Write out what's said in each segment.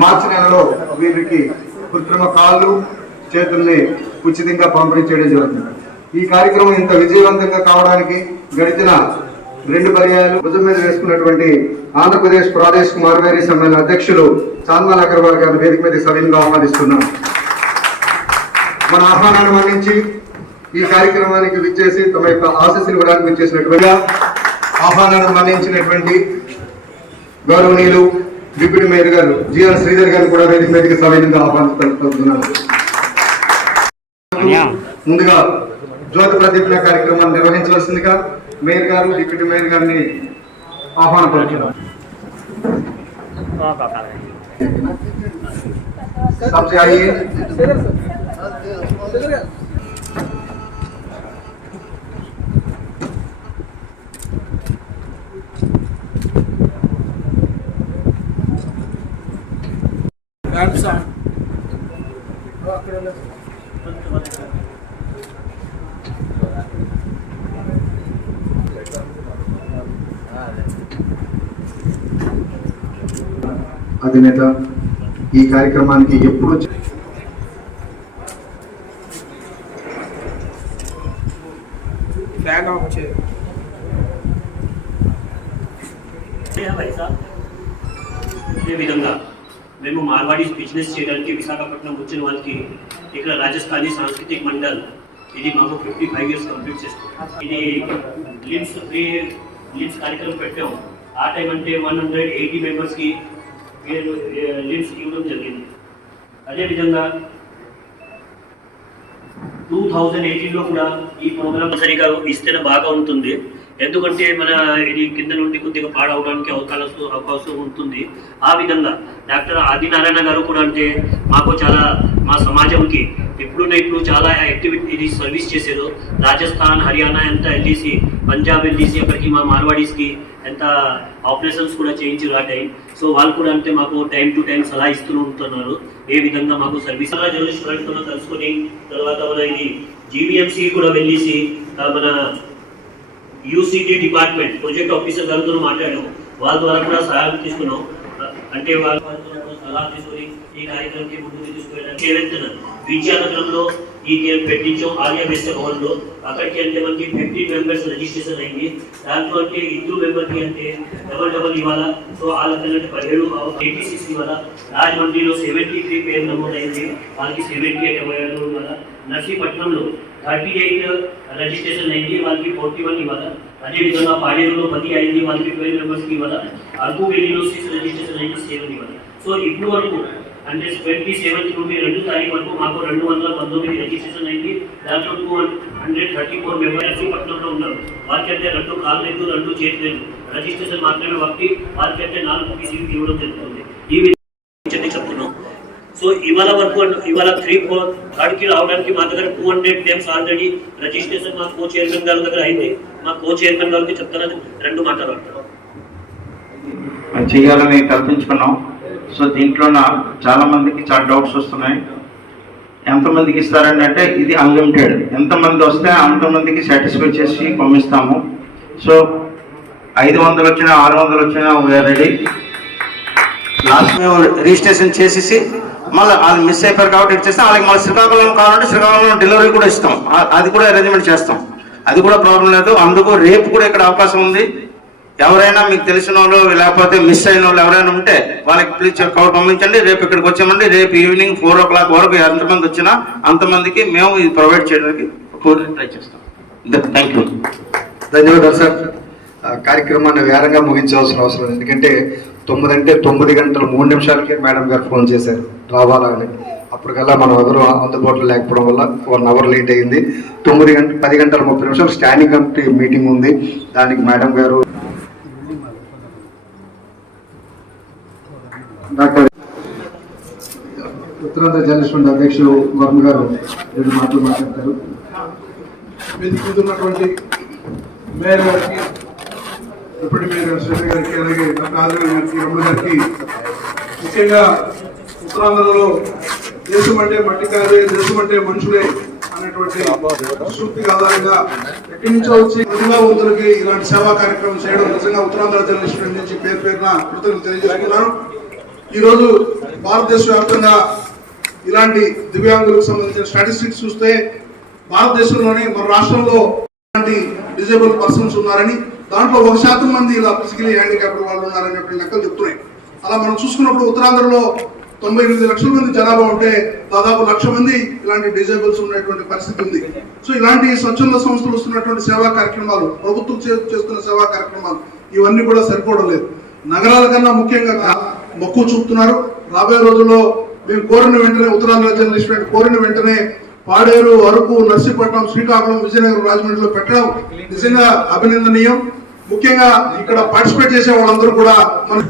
మార్చి నెలలో వీరికి కృత్రిమ కాళ్ళు చేతుల్ని ఉచితంగా పంపిణీ చేయడం జరుగుతుంది. ఈ కార్యక్రమం ఇంత విజయవంతంగా కావడానికి గడిచిన 2 పర్యాయాలు భుజం మీద వేసుకున్నటువంటి ఆంధ్రప్రదేశ్ ప్రాదేశిక మార్వేరీ సమ్మేళన అధ్యక్షులు చాంద్మల్ అగర్వాల్ గారిని వేదిక మీద సవినయంగా ఆహ్వానిస్తున్నాం. మన ఆహ్వానాన్ని మన్నించి ఈ కార్యక్రమానికి విచ్చేసి తమ యొక్క ఆశీస్సులు ఇవ్వడానికి విచ్చేసినటువంటి ఆహ్వానాన్ని మన్నించినటువంటి గౌరవనీయులు డిప్యూటీ మేయర్ గారు జిఆర్ శ్రీధర్ గారిని కూడా వేదిక మీదకి సవినయంగా ఆహ్వానిస్తున్నాను. ముందుగా జ్యోతి ప్రదీపన కార్యక్రమాన్ని నిర్వహించవలసిందిగా మేయర్ గారు డిప్యూటీ మేయర్ గారిని ఆహ్వానపడుతున్నారు. सबसे आइए అధినేత ఈ కార్యక్రమానికి ఎప్పుడు ఫ్లాగ్ ఆఫ్ చే ఇదే విధంగా మేము మార్వాడీస్ బిజినెస్ చేయడానికి విశాఖపట్నం వచ్చిన వాళ్ళకి ఇక్కడ రాజస్థానీ సాంస్కృతిక మండల్ ఇది మాకు 55 years కంప్లీట్ చేస్తాం. ఇది లిమ్స్ కార్యక్రమం పెట్టాం. ఆ టైం అంటే 180 మెంబర్స్కి లిమ్స్ ఇవ్వడం జరిగింది. అదేవిధంగా 2018లో కూడా ఈ ప్రోగ్రామ్ సరిగా ఇస్తేనే బాగా ఉంటుంది. ఎందుకంటే మన ఇది కింద నుండి కొద్దిగా పాడవడానికి అవకాశం ఉంటుంది. ఆ విధంగా డాక్టర్ ఆదినారాయణ గారు కూడా అంటే మాకు చాలా మా సమాజంకి ఇప్పుడు చాలా యాక్టివిటీ సర్వీస్ చేశారు. రాజస్థాన్, హర్యానా ఎంత వెళ్ళేసి, పంజాబ్ వెళ్ళేసి అక్కడికి మా మార్వాడీస్కి ఎంత ఆపరేషన్స్ కూడా చేయించారు ఆ టైం. సో వాళ్ళు కూడా అంటే మాకు టైం టు టైం సలహా ఇస్తూ ఉంటున్నారు. ఏ విధంగా మాకు సర్వీస్ జర్నలిస్ట్ కలుసుకొని తర్వాత మన ఇది జీవీఎంసీ కూడా వెళ్ళేసి మన యూసీటీ డిపార్ట్మెంట్ ప్రాజెక్ట్ ఆఫీసర్ గారితో మాట్లాడాము. వాళ్ళ ద్వారా కూడా సహాయం తీసుకున్నాం. అంటే వాళ్ళ సలహా తీసుకొని ఈ కార్యక్రమానికి ముందుకు తీసుకువెళ్ళడానికి విద్యానగరంలో ఈ పెట్టించాం. ఆర్య వేస్త భవన్లో అక్కడికి అంటే మనకి 15 మెంబర్స్ రిజిస్ట్రేషన్ అయింది. దాంట్లో అంటే 2 మెంబర్కి అంటే డబల్ ఇవ్వాలా. సో వాళ్ళకంటే 17 86 ఇవ్వాలా. రాజమండ్రిలో 73 పేరు నమోదైంది, వాళ్ళకి 78 ఇవ్వాలా. నర్సీపట్నంలో 38 రిజిస్ట్రేషన్ అయింది, వాళ్ళకి 41 ఇవ్వాలా. అదేవిధంగా పాడేరులో 10 అయింది, వాళ్ళకి 12 మెంబర్స్కి ఇవ్వాలా. అరకువేలిలో 6 రిజిస్ట్రేషన్ అయింది, 7 ఇవ్వాలి. సో ఇప్పుడు వరకు అంటే 27 నుండి 2 తారీఖు వరకు మాకు 219 రిజిస్ట్రేషన్ అయింది. దాంట్లో 234 మెంబర్స్ పట్టణంలో ఉన్నారు. వారికి అంటే 2 కాళ్ళు లేదు, 2 చేతులు లేదు, రిజిస్ట్రేషన్ మాత్రమే ఒకటి. వారికి అంటే 4 పీసీలు ఇవ్వడం జరుగుతుంది. ఈ విధంగా చెప్తున్నాం. సో ఇవాళ వరకు ఇవాళ 3-4 రావడానికి మా దగ్గర 200 టైమ్స్ ఆల్రెడీ రిజిస్ట్రేషన్ మా కో చైర్మన్ గారి దగ్గర అయింది. మా కో చైర్మన్ గారికి చెప్తానని 2 మాట్లాడతారు చేయాలని కల్పించుకున్నాం. సో దీంట్లో చాలా మందికి చాలా డౌట్స్ వస్తున్నాయి. ఎంతమందికి ఇస్తారండి అంటే ఇది అన్లిమిటెడ్, ఎంతమంది వస్తే అంతమందికి సాటిస్ఫై చేసి పంపిస్తాము. సో 500 వచ్చినా 600 వచ్చినా వీఆర్ రెడీ. లాస్ట్ మేము రిజిస్ట్రేషన్ చేసేసి మళ్ళీ వాళ్ళు మిస్ అయిపోయారు కాబట్టి ఇచ్చేస్తే వాళ్ళకి మళ్ళీ శ్రీకాకుళం కావాలంటే శ్రీకాకుళంలో డెలివరీ కూడా ఇస్తాం. అది కూడా అరేంజ్మెంట్ చేస్తాం, అది కూడా ప్రాబ్లం లేదు. అందుకు రేపు కూడా ఇక్కడ అవకాశం ఉంది. ఎవరైనా మీకు తెలిసిన వాళ్ళు లేకపోతే మిస్ అయిన వాళ్ళు ఎవరైనా ఉంటే వాళ్ళకి ప్లీజ్ కవర్ పంపించండి. రేపు ఇక్కడికి వచ్చామండి. రేపు ఈవినింగ్ 4 o'clock వరకు ఎంతమంది వచ్చినా అంతమందికి మేము ఇది ప్రొవైడ్ చేయడానికి ట్రై చేస్తాం. Thank you. ధన్యవాదాలు సార్. కార్యక్రమాన్ని వేరంగా ముగించవలసిన అవసరం, ఎందుకంటే 9 అంటే 9 గంటలు 3 నిమిషాలకి మేడం గారు ఫోన్ చేశారు రావాలా అని. అప్పటికల్లా మనం ఎవరు అందుబాటులో లేకపోవడం వల్ల 1 hour లేట్ అయింది. 10 గంటల 30 నిమిషాలు స్టాండింగ్ కమిటీ మీటింగ్ ఉంది. దానికి మేడం గారు డాక్టర్ ఉత్తరాంధ్ర జర్నలిస్ట్ మండలి అధ్యక్షులు వరుణ్ గారు 2 మాటలు మాట్లాడతారు. ఉన్నటువంటి మేయర్ గారికి, డిప్యూటీ మేయర్ శ్రీధర్ గారికి, అలాగే డాక్టర్ ఆదినారాయణ గారికి, రమణ గారికి, ముఖ్యంగా ఉత్తరాంధ్రలో దేశం అంటే మట్టి కాదే, దేశం అంటే మనుషులే అనే అనేటువంటి సూక్తి ఆధారంగా ఎక్కడి నుంచో వచ్చి ప్రతిభావంతులకి ఇలాంటి సేవా కార్యక్రమం చేయడం నిజంగా ఉత్తరాంధ్ర జర్నలిస్ట్ నుంచి పేరు పేరున కృతజ్ఞతలు తెలియజేసుకున్నాను. ఈరోజు భారతదేశ వ్యాప్తంగా ఇలాంటి దివ్యాంగులకు సంబంధించిన స్టాటిస్టిక్స్ చూస్తే భారతదేశంలోనే మన రాష్ట్రంలో ఇలాంటి డిజేబుల్ పర్సన్స్ ఉన్నారని, దాంట్లో 1% మంది ఇలా ఫిజికలీ హ్యాండిక్యాప్డ్ వాళ్ళు ఉన్నారనేటువంటి లెక్కలు చెప్తున్నాయి. అలా మనం చూసుకున్నప్పుడు ఉత్తరాంధ్రలో 98 లక్షల మంది జనాభా ఉంటే దాదాపు 1,00,000 మంది ఇలాంటి డిజేబుల్స్ ఉన్నటువంటి పరిస్థితి ఉంది. సో ఇలాంటి స్వచ్ఛంద సంస్థలు వస్తున్నటువంటి సేవా కార్యక్రమాలు, ప్రభుత్వం చేస్తున్న సేవా కార్యక్రమాలు ఇవన్నీ కూడా సరిపోవడం లేదు. నగరాల కన్నా ముఖ్యంగా మక్కువ చూపుతున్నారు. రాబోయే రోజుల్లో మేము కోరిన వెంటనే ఉత్తరాంధ్ర జర్నలిస్ట్ కోరిన వెంటనే పాడేరు, అరకు, నర్సీపట్నం, శ్రీకాకుళం, విజయనగరం, రాజమండ్రిలో పెట్టడం నిజంగా అభినందనీయం. ముఖ్యంగా ఇక్కడ పార్టిసిపేట్ చేసే వాళ్ళందరూ కూడా మన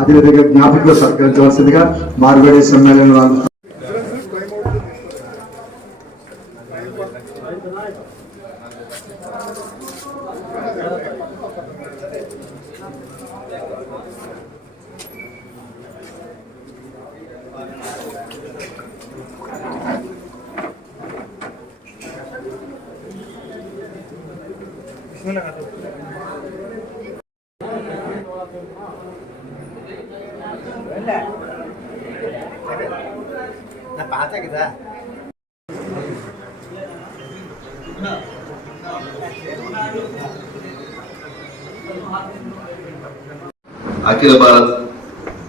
అదేవిధంగా జ్ఞాపికలు సత్కరించవలసిందిగా మార్గడి సమ్మేళనం అఖిల భారత్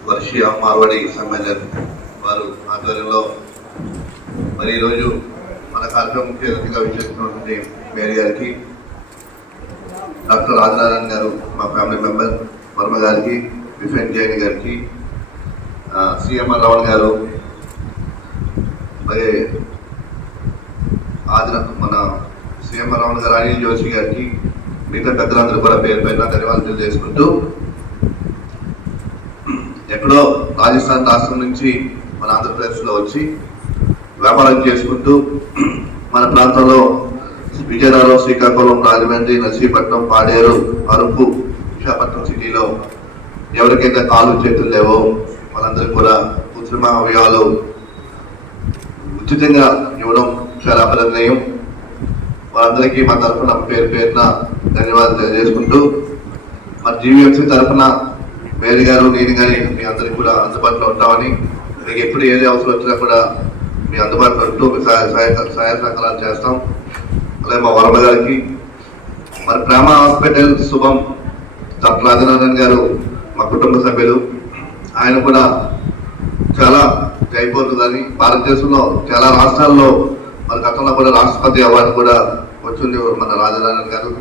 వర్షీయ మార్వాడి సమ్మేళన్ వారు ఆధ్వర్యంలో మరి ఈరోజు మన కార్యక్రమం ముఖ్య అతిథిగా విచ్చేస్తున్నటువంటి మేరీ గారికి, డాక్టర్ ఆదినారాయణ గారు మా ఫ్యామిలీ మెంబర్, వర్మ గారికి, విఫెన్ జైన్ గారికి, సిఎంఆర్ రావణ్ గారు, మరి మన సిఎంఆర్ రావణ్ గారు, అనిల్ జోషి గారికి, మిగతా పెద్దలందరూ కూడా పేరు పైన ధన్యవాదాలు తెలియజేసుకుంటూ, ఎక్కడో రాజస్థాన్ రాష్ట్రం నుంచి మన ఆంధ్రప్రదేశ్లో వచ్చి వ్యాపారం చేసుకుంటూ మన ప్రాంతంలో విజయనగరం, శ్రీకాకుళం, రాజమండ్రి, నర్సీపట్నం, పాడేరు, అరకు, విశాఖపట్నం సిటీలో ఎవరికైతే కాలు చేతులు లేవో వాళ్ళందరూ కూడా కృత్రిమ అవయవాలు ఉచితంగా ఇవ్వడం చాలా అభినందనీయం. వాళ్ళందరికీ మా తరఫున పేరు పేరున ధన్యవాదాలు తెలియజేసుకుంటూ, మన జీవీఎంసీ తరఫున మేరీ గారు, నేను కానీ మీ అందరికీ కూడా అందుబాటులో ఉంటామని, మీకు ఎప్పుడు ఏది అవసరం వచ్చినా కూడా మీ అందుబాటులో ఉంటూ మీ సహాయ సహకారాలు చేస్తాం. అలాగే మా వర్మ గారికి, మరి ప్రేమ హాస్పిటల్ శుభం డాక్టర్ ఆదినారాయణ గారు మా కుటుంబ సభ్యులు, ఆయన కూడా చాలా అయిపోతుందని భారతదేశంలో చాలా రాష్ట్రాల్లో మన గతంలో కూడా రాష్ట్రపతి అవార్డు కూడా వచ్చింది మన రాజనారాయణ గారు.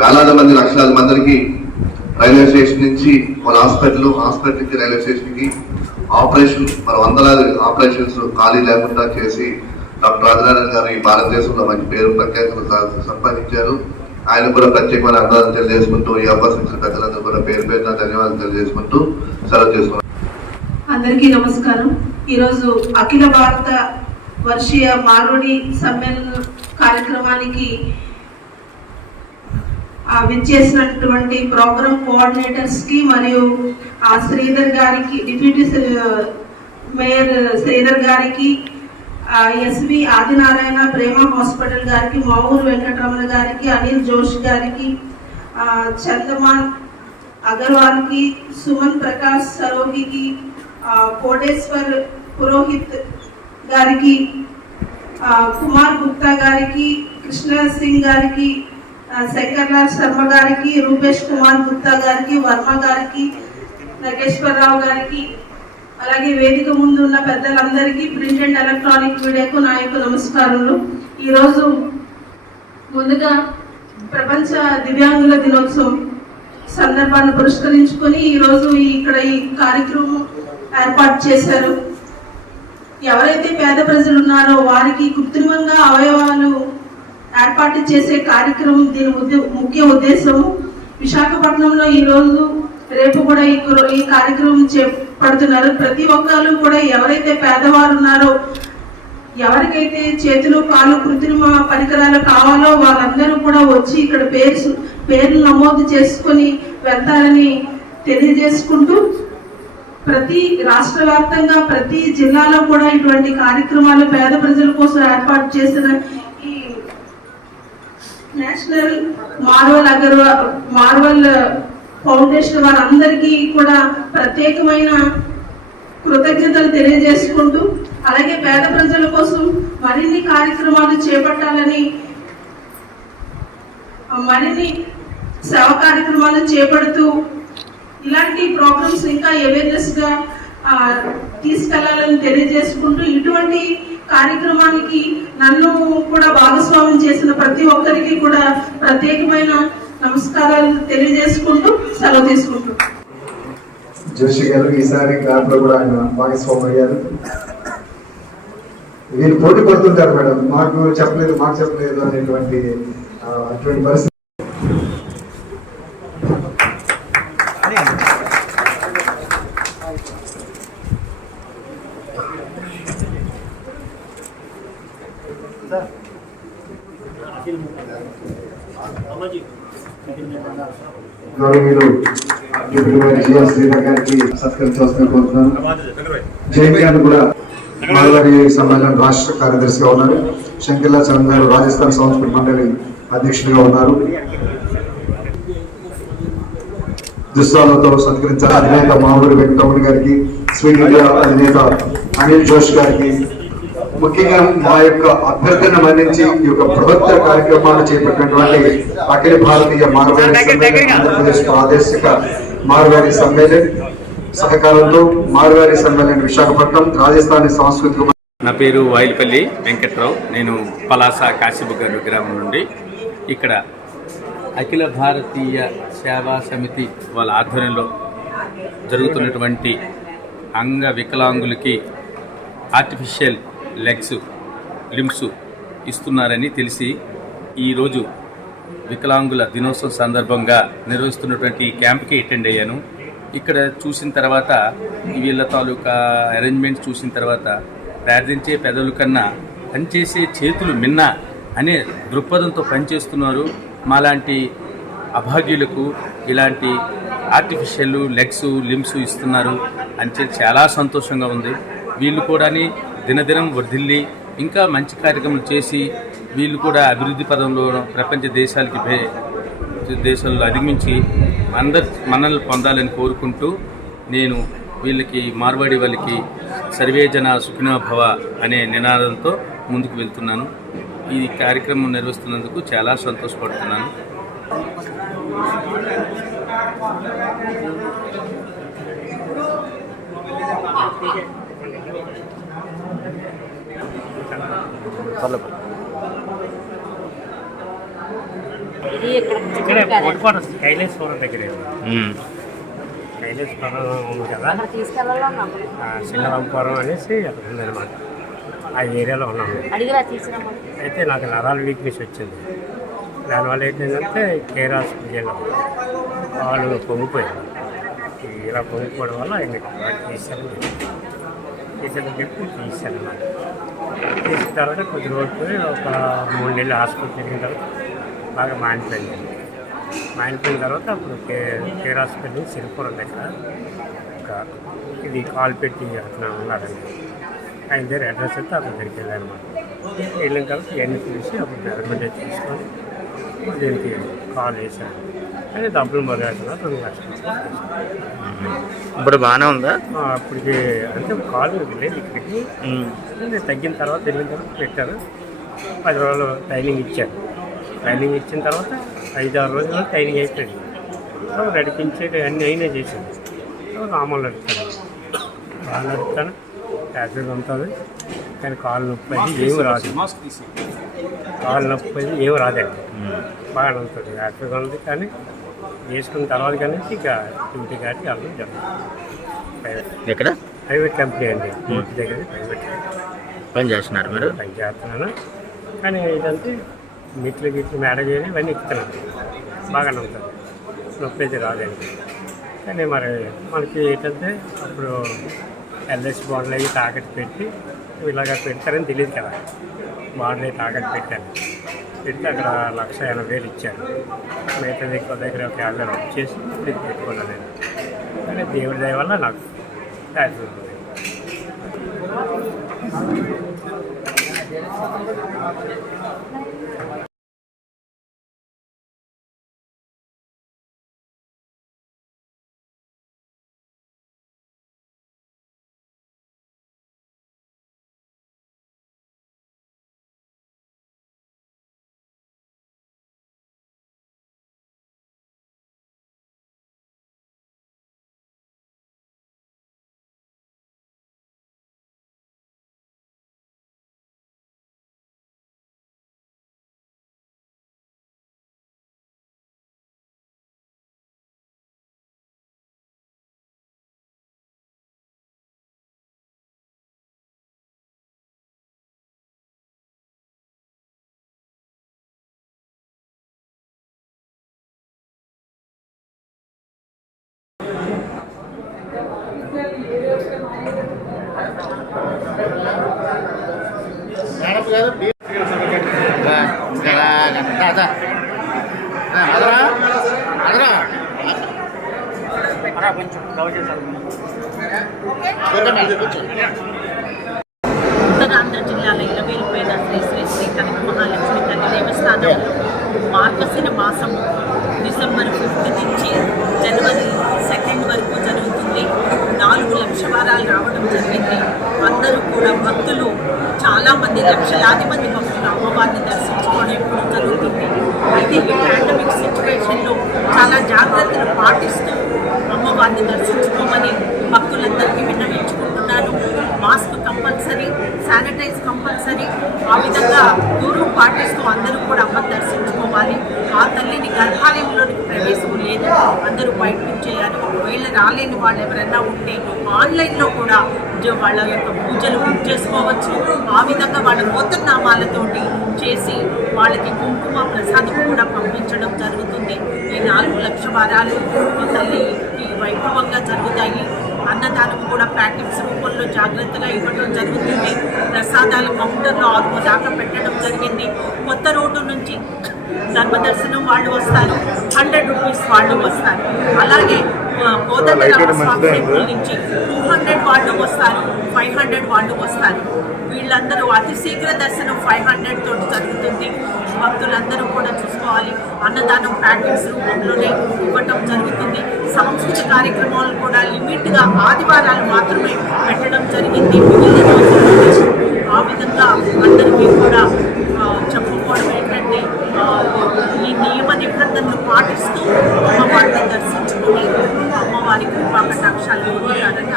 వేలాది మంది, లక్షలాది మందికి రైల్వే స్టేషన్ నుంచి మన హాస్పిటల్ నుంచి రైల్వే స్టేషన్కి ఆపరేషన్, మన వందలాది ఆపరేషన్స్ ఖాళీ లేకుండా చేసి డాక్టర్ రాజనారాయణ గారు ఈ భారతదేశంలో మంచి పేరు ప్రఖ్యాతులు సంపాదించారు. ఆయన కూడా ప్రత్యేకమైన అభినందనలు తెలియజేసుకుంటూ, ఈ అవకాశం ఇచ్చిన పెద్దలందరూ కూడా పేరు పేరున ధన్యవాదాలు తెలియజేసుకుంటూ సెలవు చేసుకున్నాం. అందరికీ నమస్కారం. ఈరోజు అఖిల భారత వర్షీయ మాల్గుడి సమ్మేళన కార్యక్రమానికి విచ్చేసినటువంటి ప్రోగ్రామ్ కోఆర్డినేటర్స్ కి మరియు శ్రీధర్ గారికి, డిప్యూటీ మేయర్ శ్రీధర్ గారికి, ఎస్వి ఆదినారాయణ ప్రేమ హాస్పిటల్ గారికి, మావూరు వెంకటరమణ గారికి, అనిల్ జోష్ గారికి, చందమాన్ అగర్వాల్కి, సుమన్ ప్రకాష్ సరోగికి, కోటేశ్వర్ పురోహిత్ గారికి, కుమార్ గుప్తా గారికి, కృష్ణ సింగ్ గారికి, శంకర్లాల్ శర్మ గారికి, రూపేష్ కుమార్ గుప్తా గారికి, వర్మ గారికి, నగేశ్వరరావు గారికి, అలాగే వేదిక ముందు ఉన్న పెద్దలందరికీ, ప్రింట్ అండ్ ఎలక్ట్రానిక్ మీడియాకు నా యొక్క నమస్కారాలు. ఈరోజు ముందుగా ప్రపంచ దివ్యాంగుల దినోత్సవం సందర్భాన్ని పురస్కరించుకొని ఈరోజు ఇక్కడ ఈ కార్యక్రమం ఏర్పాటు చేశారు. ఎవరైతే పేద ప్రజలు ఉన్నారో వారికి కృత్రిమంగా అవయవాలు ఏర్పాటు చేసే కార్యక్రమం దీని ముఖ్య ఉద్దేశము. విశాఖపట్నంలో ఈరోజు రేపు కూడా ఈ కార్యక్రమం చేపడుతున్నారు. ప్రతి ఒక్కరు కూడా ఎవరైతే పేదవారు ఉన్నారో, ఎవరికైతే చేతులు కాళ్ళు కృత్రిమ పరికరాలు కావాలో వాళ్ళందరూ కూడా వచ్చి ఇక్కడ పేర్లు నమోదు చేసుకొని వెళ్తారని తెలియజేసుకుంటూ, ప్రతి రాష్ట్ర వ్యాప్తంగా ప్రతి జిల్లాలో కూడా ఇటువంటి కార్యక్రమాలు పేద ప్రజల కోసం ఏర్పాటు చేసిన ఈ నేషనల్ మార్వల్ ఫౌండేషన్ వారందరికీ కూడా ప్రత్యేకమైన కృతజ్ఞతలు తెలియజేసుకుంటూ, అలాగే పేద ప్రజల కోసం మరిన్ని కార్యక్రమాలు చేపట్టాలని, మరిన్ని సేవా కార్యక్రమాలు చేపడుతూ ఇలాంటి ప్రోగ్రామ్స్ ఇంకా అవేర్నెస్ గా తీసుకెళ్లాలని తెలియజేసుకుంటూ, ఇటువంటి కార్యక్రమానికి నన్ను కూడా భాగస్వామ్యం చేసిన ప్రతి ఒక్కరికి కూడా ప్రత్యేకమైన నమస్కారాలు తెలియజేసుకుంటూ సెలవు తీసుకుంటూ. జోషి గారు ఈసారి క్లాప్ లో కూడా ఆయన భాగస్వామి అయ్యారు. వీళ్ళు పోటీ పడుతుంటారు మేడం, మాకు చెప్పలేదు అనేటువంటి పరిస్థితి. గౌరవనీయులు శ్రీధర్ గారికి సత్కరించవలసిన కోరుతున్నాను. జయంతి గారు కూడా మార్వాడి సమ్మేళనం రాష్ట్ర కార్యదర్శిగా ఉన్నారు. శంకర్లా చరణ్ గారు రాజస్థాన్ సంస్కృతి మండలి అధ్యక్షుడిగా ఉన్నారు. దుస్సాలతో సత్కరించారు అధినేత మావూరు వెంకటరమణ గారికి, స్వీట్ ఇండియా అధినేత అనిల్ జోష్ గారికి, ముఖ్యంగా మా యొక్క అభ్యర్థన మన్నించి ఈ యొక్క ప్రభుత్వ కార్యక్రమాలు చేపట్టినటువంటి అఖిల భారతీయ మార్వాడి సమ్మేళనం ఆంధ్రప్రదేశ్ ప్రాదేశిక మార్వాడి సమ్మేళనం సహకారంతో మార్వాడి సమ్మేళనం విశాఖపట్నం రాజస్థానీ సాంస్కృతిక. నా పేరు వాయిల్పల్లి వెంకట్రావు. నేను పలాస కాశీబుగ్గ గ్రామం నుండి ఇక్కడ అఖిల భారతీయ సేవా సమితి వాళ్ళ ఆధ్వర్యంలో జరుగుతున్నటువంటి అంగ వికలాంగులకి ఆర్టిఫిషియల్ లెగ్స్ లిమ్స్ ఇస్తున్నారని తెలిసి ఈరోజు వికలాంగుల దినోత్సవం సందర్భంగా నిర్వహిస్తున్నటువంటి ఈ క్యాంప్కి అటెండ్ అయ్యాను. ఇక్కడ చూసిన తర్వాత వీళ్ళ తాలూకా అరేంజ్మెంట్స్ చూసిన తర్వాత ప్రార్థించే పెదవుల కన్నా పనిచేసే చేతులు మిన్న అనే దృక్పథంతో పనిచేస్తున్నారు. మాలాంటి అభాగ్యులకు ఇలాంటి ఆర్టిఫిషియల్ లెగ్స్ లిమ్స్ ఇస్తున్నారు అంటే చాలా సంతోషంగా ఉంది. వీళ్ళు కూడా దినదినం వర్ధిల్లి ఇంకా మంచి కార్యక్రమాలు చేసి వీళ్ళు కూడా అభివృద్ధి పదంలో ప్రపంచ దేశాల్లో అధిగమించి మనల్ని పొందాలని కోరుకుంటూ నేను వీళ్ళకి మార్వాడి వాళ్ళకి సర్వే జన సుఖినో భవ అనే నినాదంతో ముందుకు వెళ్తున్నాను. ఈ కార్యక్రమం నిర్వహిస్తున్నందుకు చాలా సంతోషపడుతున్నాను. ఇక్కడే కోటిపాడు కైలేశ్వరం దగ్గర కైలేశ్వరం ఉంది కదా, చిన్నవంపురం అనేసి అక్కడ ఉందన్నమాట. ఆ ఏరియాలో ఉన్నాము. అయితే నాకు నరాల వీక్నెస్ వచ్చింది. దానివల్ల ఏంటంటే కేర్ హాస్పిటల్లో వాళ్ళు పొంగిపోయారు. ఇలా పొంగిపోవడం వల్ల ఆయన తీసారు. టీచర్లు చెప్పి తీసాను అన్నమాట. తీసిన తర్వాత కొద్ది రోజులు ఒక 3 నెలలు హాస్పిటల్ తిరిగిన తర్వాత బాగా మానిపోయింది. మానిపోయిన తర్వాత అప్పుడు కేర్ హాస్పిటల్ సిరిపురం దగ్గర ఒక ఇది కాల్ పెట్టి అతను ఉన్నారండి. ఆయన దగ్గర అడ్రస్ అయితే అతని దగ్గరికి వెళ్ళారన్నమాట. వెళ్ళిన తర్వాత ఇవన్నీ చూసి అప్పుడు మెజర్మెంట్ తీసుకొని దీనికి కాల్ చేశాను. కానీ డబ్బులు మొదలెడుతున్నా 2 లక్షలు. ఇప్పుడు బాగానే ఉందా? అప్పటికి అంటే కాల్ లేదు ఇక్కడికి. తగ్గిన తర్వాత వెళ్ళిన తర్వాత పెట్టారు. 10 రోజులు ట్రైనింగ్ ఇచ్చారు. ట్రైనింగ్ ఇచ్చిన తర్వాత 5-6 రోజుల్లో ట్రైనింగ్ అయిపోయింది. నడిపించేది అన్నీ అయినా చేశాను. మామూలు నడుపుతాను, బాగా నడుపుతాను, యాక్సిడెంట్ ఉంటుంది. కానీ కాలు నొప్పి అది ఏమి రాదు. కాలు నొప్పి అది ఏమి రాదండి, బాగా ఉంటుంది. యాక్సిడెంట్ ఉంది కానీ వేసుకున్న తర్వాత కానీ ఇక డ్యూటీ కానీ వెళ్ళడం జరుగుతుంది. ఎక్కడ? ప్రైవేట్ కంపెనీ అండి, మూర్తి దగ్గర ప్రైవేట్ పని చేస్తున్నారు మీరు? పని చేస్తున్నాను. కానీ ఇదంటే గిట్లు మేనేజ్ చేయని ఇవన్నీ ఎక్కుతున్నాను, బాగానే ఉంటుంది. నొప్పి అయితే రాదండి. కానీ మరి మనకి ఏంటంటే అప్పుడు ఎల్ఐసి బాండ్లు అవి తాకట్టు పెట్టి ఇలాగ పెడతారని తెలియదు కదా. బాండ్లు అవి తాకట్టు పెట్టాను. పెడితే అక్కడ 1,80,000 ఇచ్చారు. మిగతా దగ్గర ఒక 50,000 వచ్చేసి ఇది పెట్టుకున్నాను నేను. కానీ దేవుడి దయ వల్ల నాకు యాక్సిడెంట్ ఉంది. ఉత్తరాంధ్ర జిల్లాల ఇలవేలుపేట శ్రీ శ్రీ కనక మహాలక్ష్మి తల్లి దేవస్థానంలో మార్గశిర మాసం డిసెంబర్ 5 నుంచి జనవరి 2 వరకు జరుగుతుంది. 4 లక్ష వారాలు రావడం జరిగింది. అందరూ కూడా భక్తులు చాలామంది, లక్షలాది మంది భక్తులు అమ్మవారిని దర్శించుకోవడం ఎప్పుడు జరుగుతుంది. అయితే ఈ పాండమిక్ సిచ్యువేషన్లో చాలా జాగ్రత్తలు పాటిస్తూ అమ్మవారిని దర్శించుకోమని భక్తులందరికీ విన్నవించుకుంటున్నాను. Mask compulsory, sanitize compulsory. ఆ విధంగా దూరం పాటిస్తూ అందరూ కూడా అమ్మని దర్శించుకోవాలి. ఆ తల్లిని గర్భాలయంలోనికి ప్రవేశం లేదు, అందరూ బయట నుంచి చేయాలి. ఒకవేళ రాలేని వాళ్ళు ఎవరైనా ఉంటే ఆన్లైన్లో కూడా వాళ్ళ యొక్క పూజలు బుక్ చేసుకోవచ్చు. ఆ విధంగా వాళ్ళ గోత్రనామాలతోటి చేసి వాళ్ళకి కుంకుమ ప్రసాదం కూడా పంపించడం జరుగుతుంది. ఈ 4 లక్ష వారాలు తల్లికి వైభవంగా జరుగుతాయి. అన్నదానం కూడా ప్యాకెట్స్ రూపంలో జాగ్రత్తగా ఇవ్వడం జరుగుతుంది. ప్రసాదాలు కౌంటర్లో 6 దాకా పెట్టడం జరిగింది. కొత్త రోడ్డు నుంచి ధర్మదర్శనం వాళ్ళు వస్తారు, 100 రూపీస్ వాళ్ళు వస్తారు. అలాగే కోదండరామస్వామి టెంపుల్ నుంచి 200 వాళ్ళు వస్తారు, 500 వాళ్ళు వస్తారు. వీళ్ళందరూ అతి శీఘ్ర దర్శనం 500 తోటి జరుగుతుంది. భక్తులందరూ కూడా చూసుకోవాలి. అన్నదానం ప్యాకెట్స్ రూపంలోనే ఇవ్వటం జరుగుతుంది. సాంస్కృతిక కార్యక్రమాలు కూడా లిమిట్గా ఆదివారాలు మాత్రమే పెట్టడం జరిగింది. మిగిలిన రోజులు ఆ విధంగా అందరికీ కూడా చెప్పుకోవడం ఏంటంటే ఈ నియమ నిబంధనలు పాటిస్తూ అమ్మవారిని దర్శించుకుని అమ్మవారి కృపా కటాక్షాలు పొందుతారని